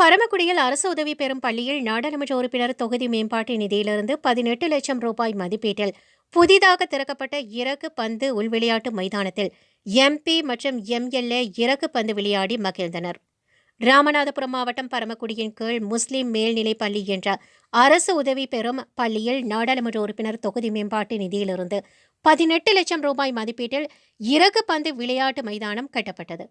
பரமக்குடியில் அரசு உதவி பெறும் பள்ளியில் நாடாளுமன்ற உறுப்பினர் தொகுதி மேம்பாட்டு நிதியிலிருந்து பதினெட்டு லட்சம் ரூபாய் மதிப்பீட்டில் புதிதாக திறக்கப்பட்ட இறகு பந்து உள்விளையாட்டு மைதானத்தில் எம்பி மற்றும் எம்எல்ஏ இறகு பந்து விளையாடி மகிழ்ந்தனர். ராமநாதபுரம் மாவட்டம் பரமக்குடியின் கீழ் முஸ்லிம் மேல்நிலைப் பள்ளி என்ற அரசு உதவி பெறும் பள்ளியில் நாடாளுமன்ற உறுப்பினர் தொகுதி மேம்பாட்டு நிதியிலிருந்து பதினெட்டு லட்சம் ரூபாய் மதிப்பீட்டில் இறகு பந்து விளையாட்டு மைதானம் கட்டப்பட்டது.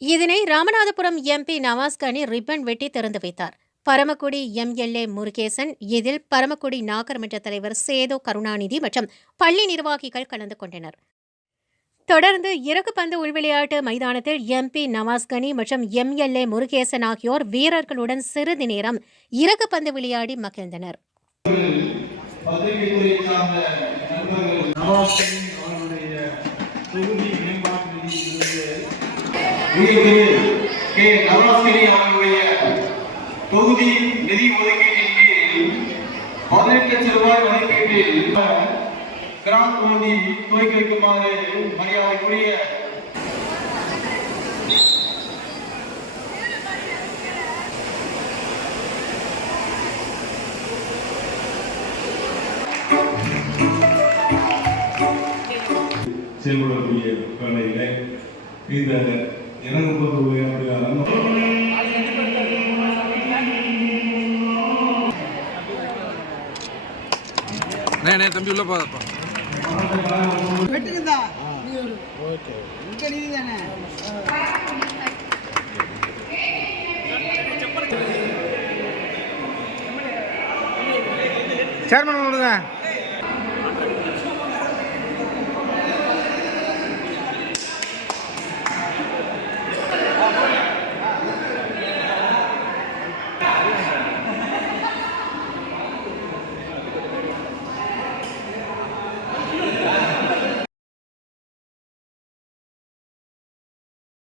இதனை ராமநாதபுரம் எம்பி நவாஸ் கனி ரிப்பன் வெட்டி திறந்து வைத்தார். பரமக்குடி எம்எல்ஏ முருகேசன் இதில் பரமக்குடி நாகர்மன்ற தலைவர் சேது கருணாநிதி மற்றும் பள்ளி நிர்வாகிகள் கலந்து கொண்டனர். தொடர்ந்து இறகு பந்து உள்விளையாட்டு மைதானத்தில் எம்பி நவாஸ் கனி மற்றும் எம்எல்ஏ முருகேசன் ஆகியோர் வீரர்களுடன் சிறிது நேரம் இறகு பந்து விளையாடி மகிழ்ந்தனர். உயர்திரு கே அவர்களுடைய தொகுதி நிதி ஒதுக்கீட்டின் கீழ் பதினெட்டு லட்சம் ரூபாய் மதிப்பீட்டில் கிராண்ட் மோடி துவக்கி வைக்குமாறு மரியாதைக்குரிய செயல்படக்கூடிய இந்த உயர்வுயான அண்ணே அண்ணே தம்பி உள்ள போதப்பா வெட்டுக்குதா? இங்க நீதி தானே? சேர்மன் விடுங்க